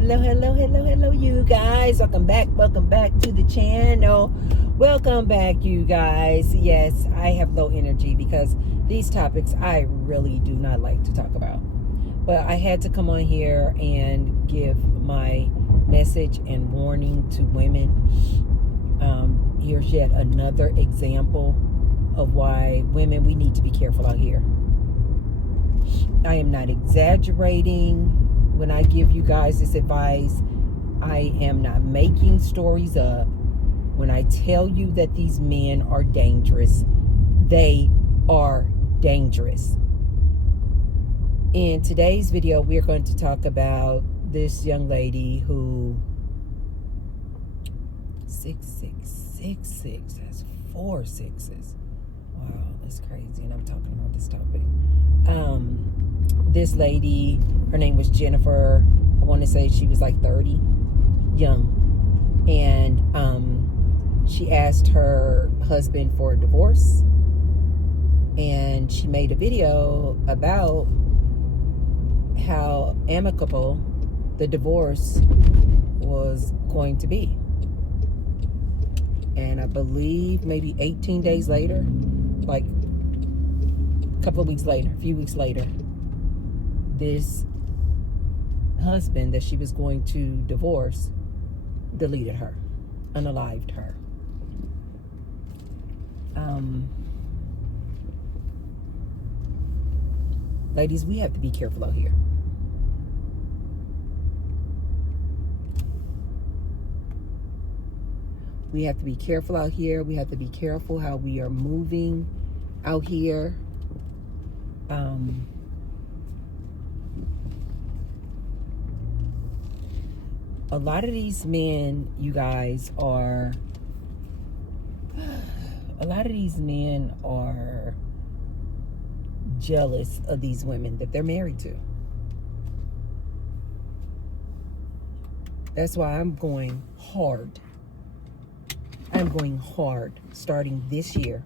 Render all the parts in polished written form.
Hello, you guys. Welcome back to the channel. Welcome back, you guys. Yes, I have low energy because these topics I really do not like to talk about. But I had to come on here and give my message and warning to women. Here's yet another example of why women, we need to be careful out here. I am not exaggerating when I give you guys this advice. I am not making stories up. When I tell you that these men are dangerous, they are dangerous. In today's video, we're going to talk about this young lady who 6666, that's 4 6s. Wow, that's crazy. And I'm talking about this topic. This lady, her name was Jennifer. I want to say she was like 30, young. And she asked her husband for a divorce. And she made a video about how amicable the divorce was going to be. And I believe maybe 18 days later, like a couple of weeks later, a few weeks later, this husband that she was going to divorce deleted her, unalived her. Ladies, we have to be careful out here. We have to be careful out here. We have to be careful how we are moving out here. A lot of these men, you guys, are jealous of these women that they're married to. That's why I'm going hard. I'm going hard starting this year.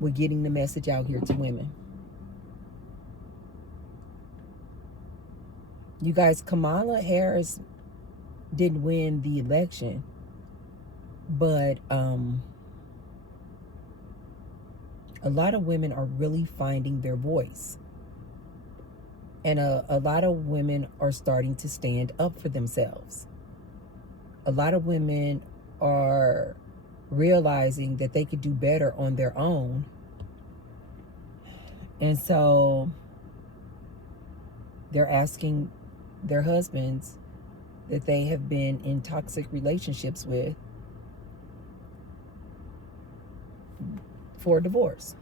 We're getting the message out here to women. You guys, Kamala Harris didn't win the election, but a lot of women are really finding their voice. And a lot of women are starting to stand up for themselves. A lot of women are realizing that they could do better on their own. And so they're asking their husbands that they have been in toxic relationships with for a divorce.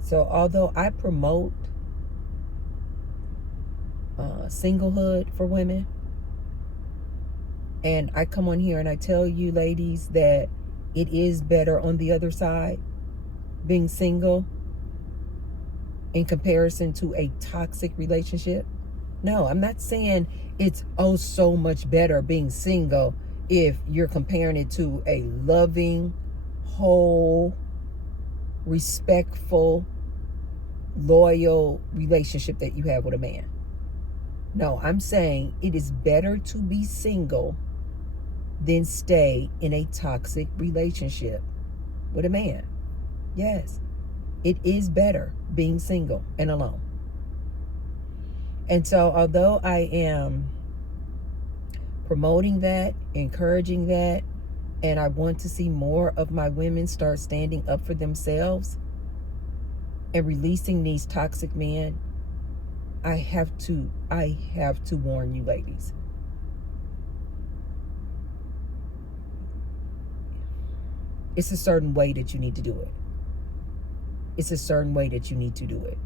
So although I promote singlehood for women, and I come on here and I tell you ladies that it is better on the other side, being single, in comparison to a toxic relationship. No, I'm not saying it's oh so much better being single if you're comparing it to a loving, whole, respectful, loyal relationship that you have with a man. No, I'm saying it is better to be single than stay in a toxic relationship with a man. Yes, it is better being single and alone. And so although I am promoting that, encouraging that, and I want to see more of my women start standing up for themselves and releasing these toxic men, I have to warn you ladies. It's a certain way that you need to do it. It's a certain way that you need to do it.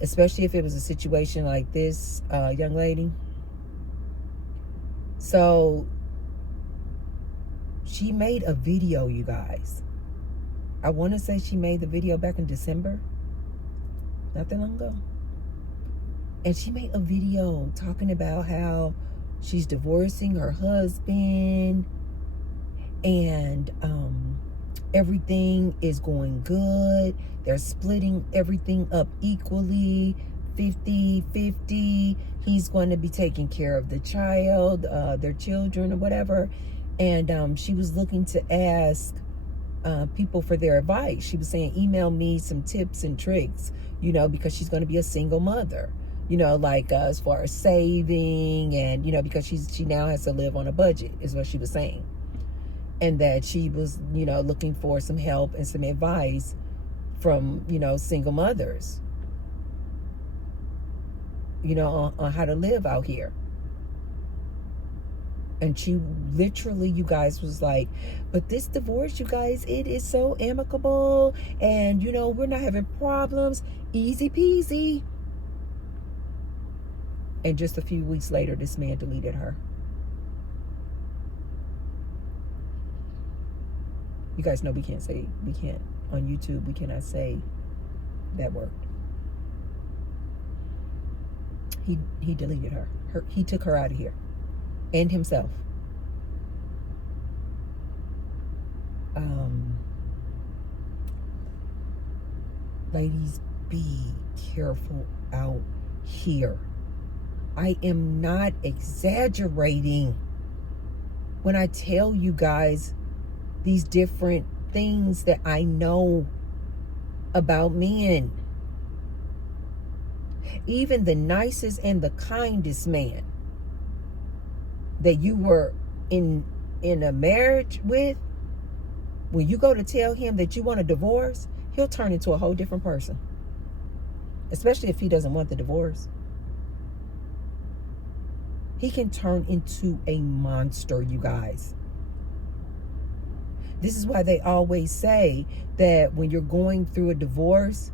Especially if it was a situation like this young lady. So she made a video, you guys. I want to say she made the video back in December, not that long ago. And she made a video talking about how she's divorcing her husband, and everything is going good. They're splitting everything up equally, 50-50. He's going to be taking care of the child, their children or whatever. And she was looking to ask people for their advice. She was saying, email me some tips and tricks, because she's going to be a single mother, like as far as saving, and, because she now has to live on a budget, is what she was saying. And that she was, looking for some help and some advice from, single mothers, on how to live out here. And she literally, you guys, was like, but this divorce, you guys, it is so amicable. And, we're not having problems. Easy peasy. And just a few weeks later, this man deleted her. You guys know we can't, on YouTube, we cannot say that word. He deleted her. He took her out of here. And himself. Ladies, be careful out here. I am not exaggerating when I tell you guys these different things that I know about men. Even the nicest and the kindest man that you were in a marriage with, when you go to tell him that you want a divorce, he'll turn into a whole different person. Especially if he doesn't want the divorce. He can turn into a monster, you guys. This is why they always say that when you're going through a divorce,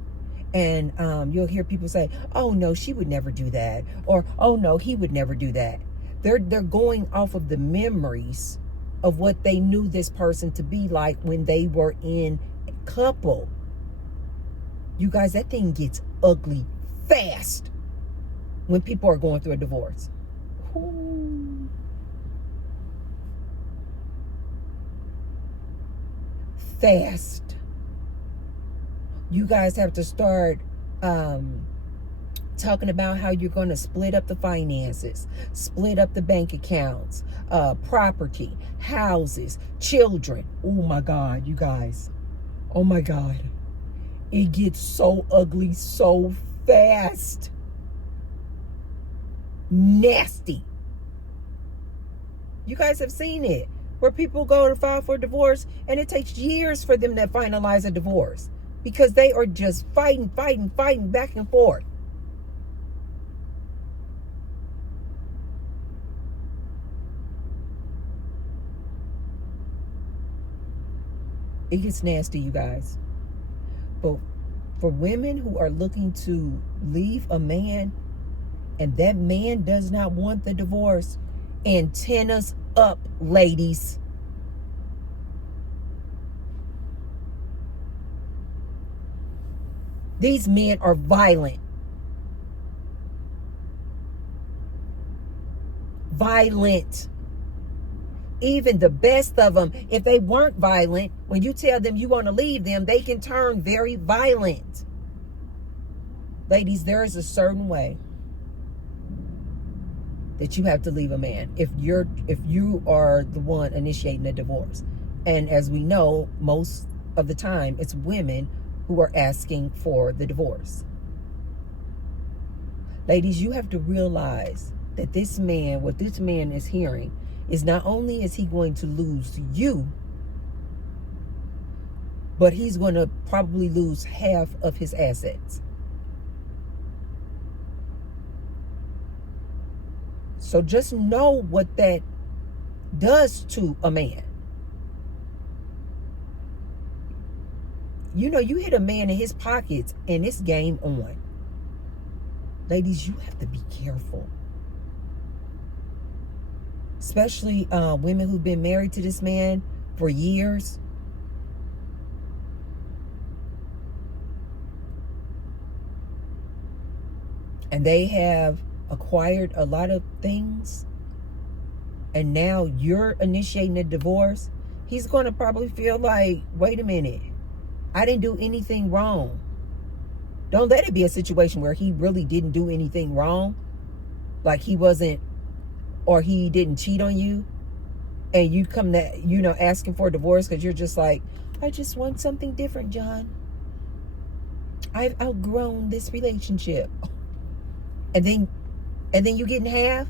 and you'll hear people say, oh no, she would never do that, or oh no, he would never do that. They're going off of the memories of what they knew this person to be like when they were in a couple. You guys, that thing gets ugly fast when people are going through a divorce. Ooh. Fast. You guys have to start talking about how you're going to split up the finances, split up the bank accounts, property, houses, children. Oh my God, you guys. Oh my God. It gets so ugly so fast. Nasty. You guys have seen it, where people go to file for divorce and it takes years for them to finalize a divorce because they are just fighting back and forth. It gets nasty, you guys. But for women who are looking to leave a man and that man does not want the divorce, antennas up, ladies. These men are violent. Violent. Even the best of them, if they weren't violent, when you tell them you want to leave them, they can turn very violent. Ladies, there is a certain way that you have to leave a man if you are the one initiating a divorce. And as we know, most of the time it's women who are asking for the divorce. Ladies, you have to realize that this man, what this man is hearing, is not only is he going to lose you, but he's going to probably lose half of his assets. So just know what that does to a man. You know, you hit a man in his pockets and it's game on. Ladies, you have to be careful. Especially women who've been married to this man for years. And they have acquired a lot of things and now you're initiating a divorce, he's going to probably feel like, wait a minute, I didn't do anything wrong. Don't let it be a situation where he really didn't do anything wrong. Like he wasn't, or he didn't cheat on you. And you come to, asking for a divorce because you're just like, I just want something different, John. I've outgrown this relationship. And then you getting half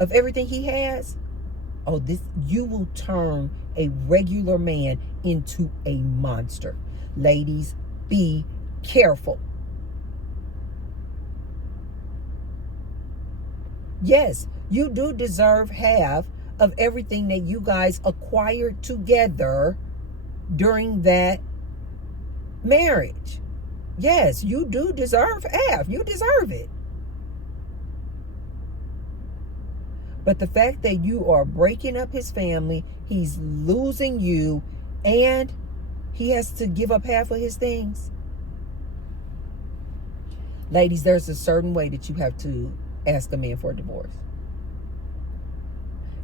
of everything he has. Oh, you will turn a regular man into a monster. Ladies, be careful. Yes, you do deserve half of everything that you guys acquired together during that marriage. Yes, you do deserve half. You deserve it. But the fact that you are breaking up his family, he's losing you, and he has to give up half of his things. Ladies, there's a certain way that you have to ask a man for a divorce.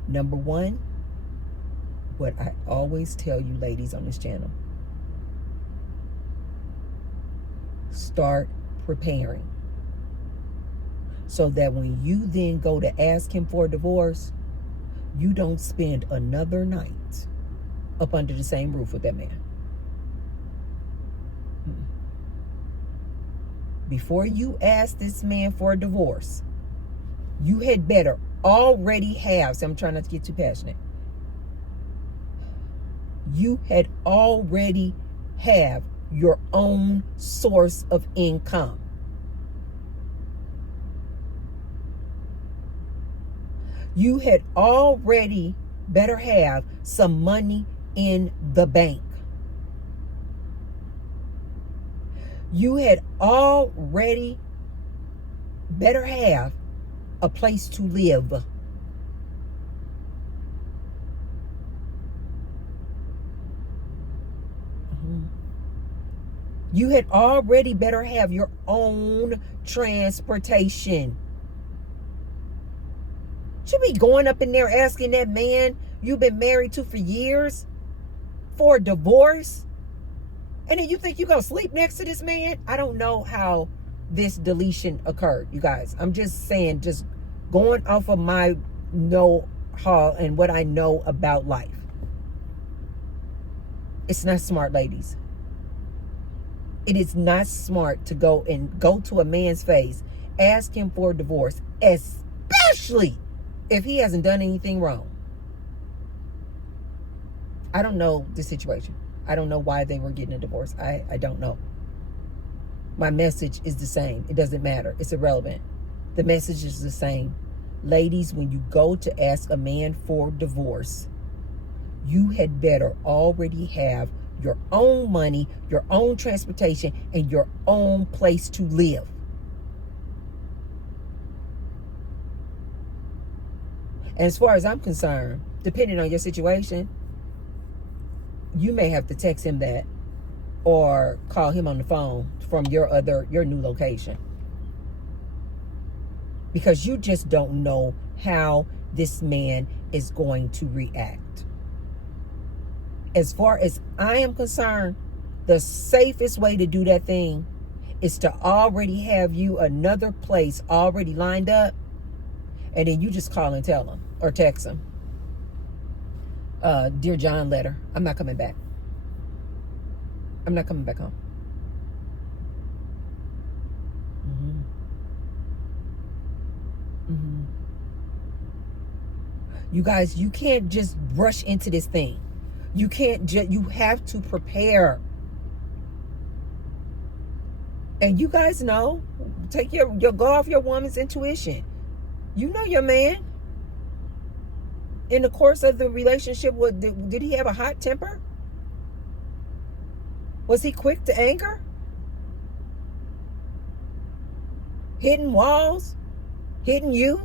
Number one, what I always tell you ladies on this channel, start preparing. So that when you then go to ask him for a divorce, you don't spend another night up under the same roof with that man. Before you ask this man for a divorce, you had better already have, so I'm trying not to get too passionate. You had already have your own source of income. You had already better have some money in the bank. You had already better have a place to live. You had already better have your own transportation. You be going up in there asking that man you've been married to for years for a divorce, and then you think you're gonna sleep next to this man? I don't know how this deletion occurred, you guys. I'm just saying, just going off of my know-how and what I know about life. It's not smart, ladies. It is not smart to go to a man's face, ask him for a divorce, especially if he hasn't done anything wrong. I don't know the situation. I don't know why they were getting a divorce. I don't know. My message is the same. It doesn't matter. It's irrelevant. The message is the same. Ladies, when you go to ask a man for divorce, you had better already have your own money, your own transportation, and your own place to live. And as far as I'm concerned, depending on your situation, you may have to text him that or call him on the phone from your new location. Because you just don't know how this man is going to react. As far as I am concerned, the safest way to do that thing is to already have you another place already lined up, and then you just call and tell him or text him. Dear John letter, I'm not coming back. I'm not coming back home. You guys, you can't just rush into this thing. You can't you have to prepare. And you guys know, take go off your woman's intuition. You know your man. In the course of the relationship, did he have a hot temper? Was he quick to anger? Hitting walls? Hitting you?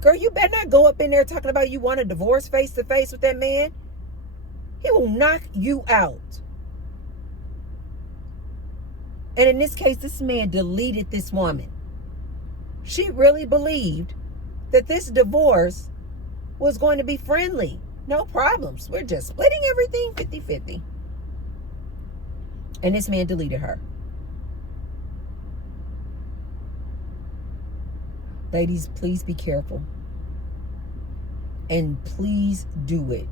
Girl, you better not go up in there talking about you want a divorce face to face with that man. He will knock you out. And in this case, this man deleted this woman. She really believed that this divorce was going to be friendly. No problems. We're just splitting everything 50-50. And this man deleted her. Ladies, please be careful. And please do it,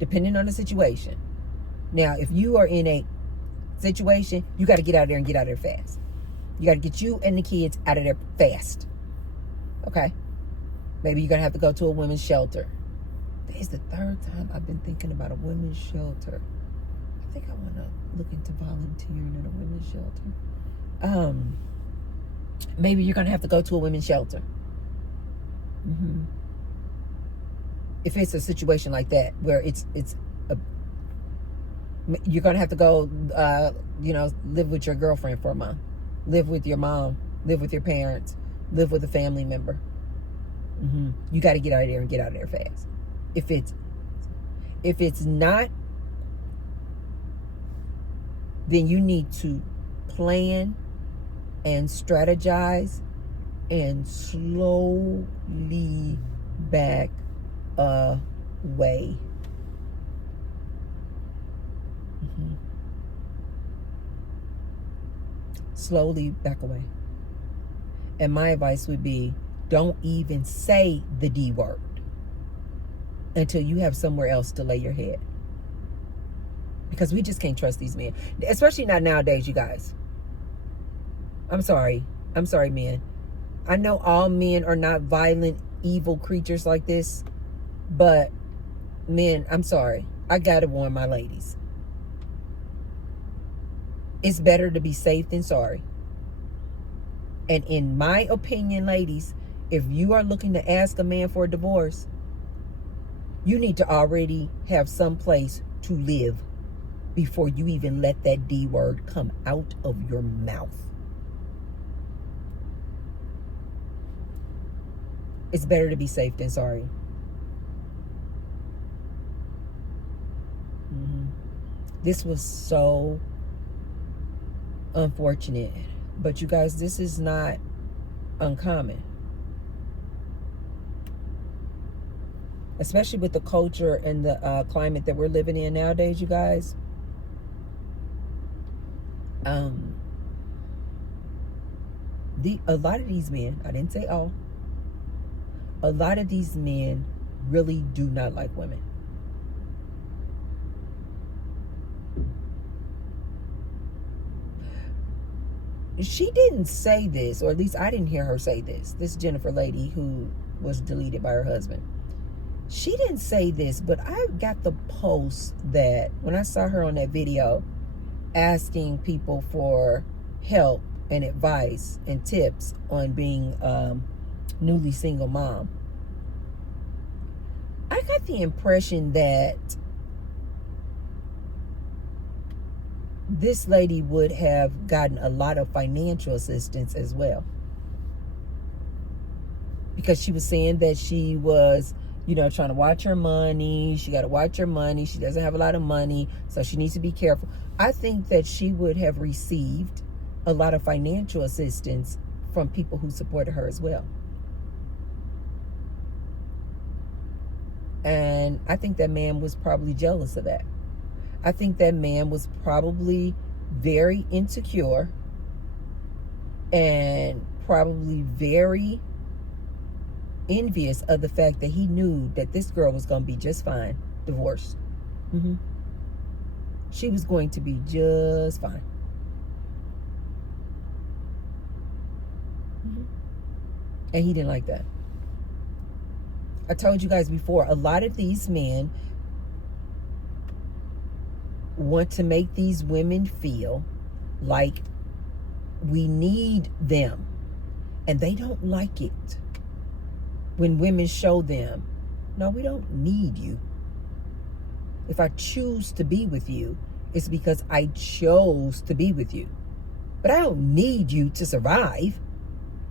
depending on the situation. Now, if you are in a situation, you got to get out of there and get out of there fast. You got to get you and the kids out of there fast. Okay? Maybe you're going to have to go to a women's shelter. This is the third time I've been thinking about a women's shelter. I think I want to look into volunteering at a women's shelter. Maybe you're going to have to go to a women's shelter. If it's a situation like that where you're going to have to go, live with your girlfriend for a month, live with your mom, live with your parents, live with a family member. You got to get out of there and get out of there fast. If it's not, then you need to plan and strategize and slowly back away. Slowly back away. And my advice would be, don't even say the D word until you have somewhere else to lay your head. Because we just can't trust these men. Especially not nowadays, you guys. I'm sorry, men. I know all men are not violent, evil creatures like this. But, men, I'm sorry. I gotta warn my ladies. It's better to be safe than sorry. And in my opinion, ladies, if you are looking to ask a man for a divorce, you need to already have some place to live before you even let that D word come out of your mouth. It's better to be safe than sorry. This was so unfortunate. But you guys, this is not uncommon. Especially with the culture and the climate that we're living in nowadays, you guys. A lot of these men, I didn't say all, a lot of these men really do not like women. She didn't say this, or at least I didn't hear her say this. This Jennifer lady who was deleted by her husband. She didn't say this, but I got the post that when I saw her on that video asking people for help and advice and tips on being newly single mom. I got the impression that this lady would have gotten a lot of financial assistance as well. Because she was saying that she was, trying to watch her money. She got to watch her money. She doesn't have a lot of money, so she needs to be careful. I think that she would have received a lot of financial assistance from people who supported her as well. And I think that man was probably jealous of that. I think that man was probably very insecure and probably very envious of the fact that he knew that this girl was going to be just fine, divorced. She was going to be just fine. And he didn't like that. I told you guys before, a lot of these men want to make these women feel like we need them, and they don't like it when women show them, no, we don't need you. If I choose to be with you, it's because I chose to be with you, but I don't need you to survive.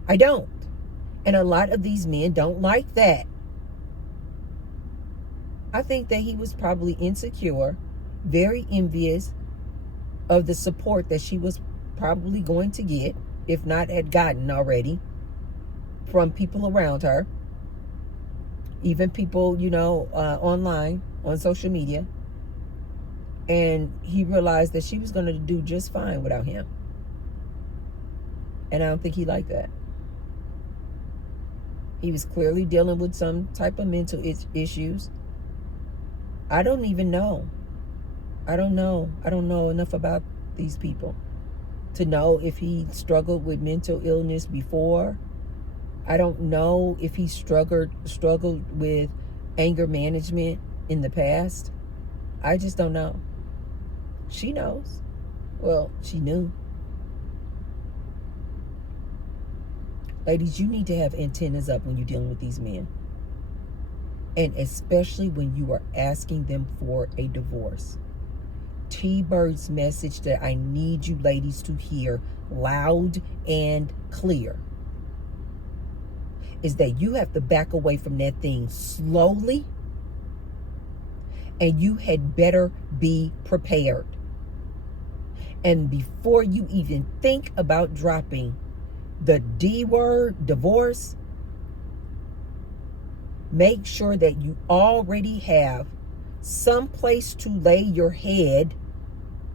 I don't. And a lot of these men don't like that. I think that he was probably insecure, very envious of the support that she was probably going to get, if not had gotten already. from people around her, even people, online, on social media. And he realized that she was going to do just fine without him. And I don't think he liked that. He was clearly dealing with some type of mental issues. I don't even know. I don't know enough about these people to know if he struggled with mental illness before. I don't know if he struggled with anger management in the past. I just don't know. She knows. Well, she knew. Ladies, you need to have antennas up when you're dealing with these men. And especially when you are asking them for a divorce. T-Bird's message that I need you ladies to hear loud and clear is that you have to back away from that thing slowly, and you had better be prepared. And before you even think about dropping the D word, divorce, make sure that you already have some place to lay your head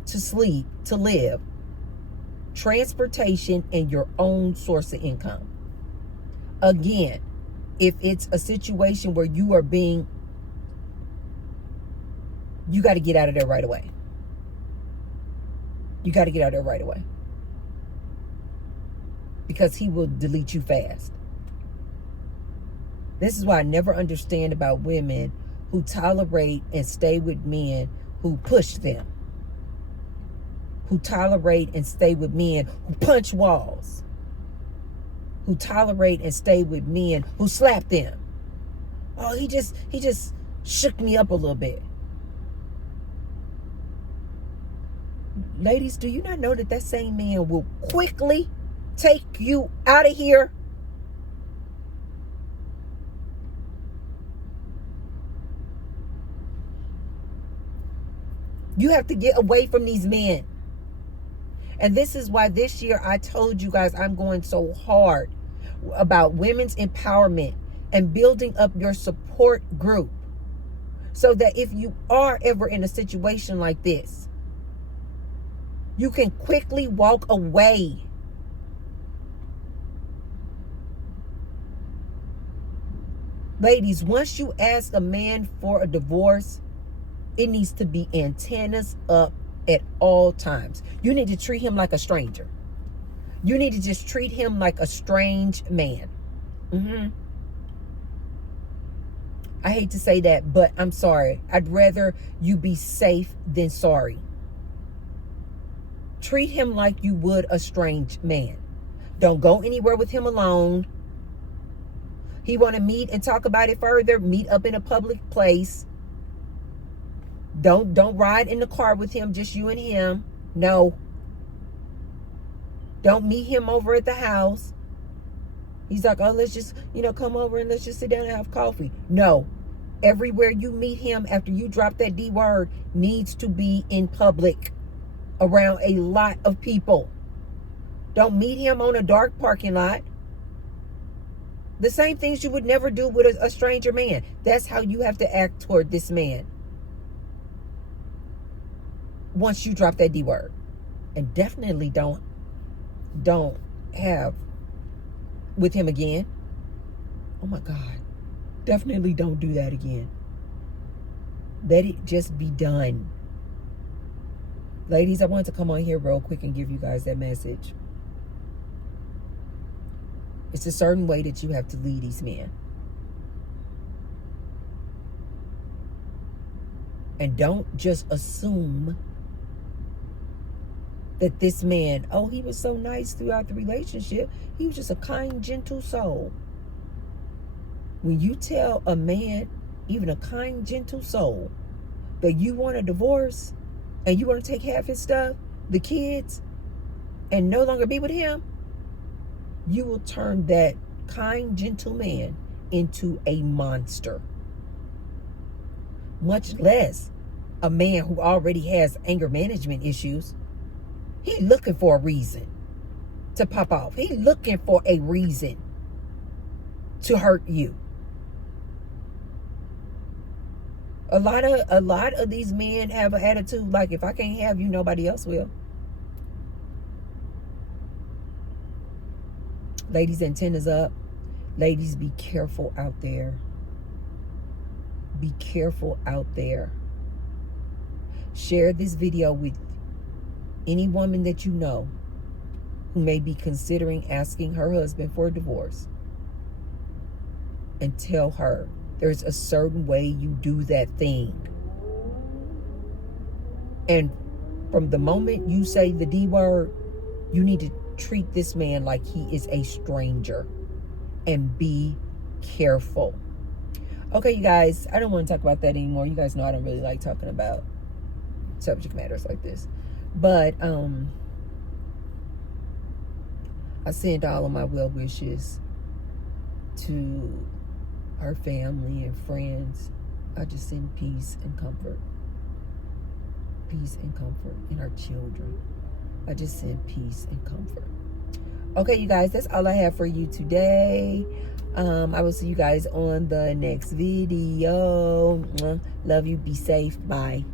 to sleep, to live, transportation, and your own source of income. Again, if it's a situation where you got to get out of there right away. You got to get out of there right away. Because he will delete you fast. This is why I never understand about women who tolerate and stay with men who push them. Who tolerate and stay with men who punch walls. Who tolerate and stay with men who slap them. Oh, he just shook me up a little bit. Ladies, do you not know that same man will quickly take you out of here? You have to get away from these men. And this is why this year I told you guys I'm going so hard about women's empowerment and building up your support group. So that if you are ever in a situation like this, you can quickly walk away. Ladies, once you ask a man for a divorce, it needs to be antennas up at all times. You need to treat him like a stranger. You need to just treat him like a strange man. I hate to say that, but I'm sorry. I'd rather you be safe than sorry. Treat him like you would a strange man. Don't go anywhere with him alone. He want to meet and talk about it further, meet up in a public place. Don't ride in the car with him, just you and him. No. Don't meet him over at the house. He's like, oh, let's just, come over and let's just sit down and have coffee. No. Everywhere you meet him after you drop that D word needs to be in public around a lot of people. Don't meet him on a dark parking lot. The same things you would never do with a stranger man. That's how you have to act toward this man. Once you drop that D word. And definitely don't have with him again. Oh my God. Definitely don't do that again. Let it just be done. Ladies, I want to come on here real quick and give you guys that message. It's a certain way that you have to lead these men. And don't just assume that this man, oh, he was so nice throughout the relationship. He was just a kind, gentle soul. When you tell a man, even a kind, gentle soul, that you want a divorce and you want to take half his stuff, the kids, and no longer be with him, you will turn that kind, gentle man into a monster. Much less a man who already has anger management issues. He's looking for a reason to pop off. He's looking for a reason. to hurt you. A lot of these men have an attitude like, if I can't have you, nobody else will. Ladies, antennas up. Ladies, be careful out there. Be careful out there. Share this video with any woman that you know who may be considering asking her husband for a divorce. And tell her there's a certain way you do that thing. And from the moment you say the D word, you need to treat this man like he is a stranger. And be careful. Okay, you guys, I don't want to talk about that anymore. You guys know I don't really like talking about subject matters like this. But I send all of my well wishes to her family and friends. I just send peace and comfort. Peace and comfort in our children. I just send peace and comfort. Okay, you guys, that's all I have for you today. I will see you guys on the next video. Love you. Be safe. Bye.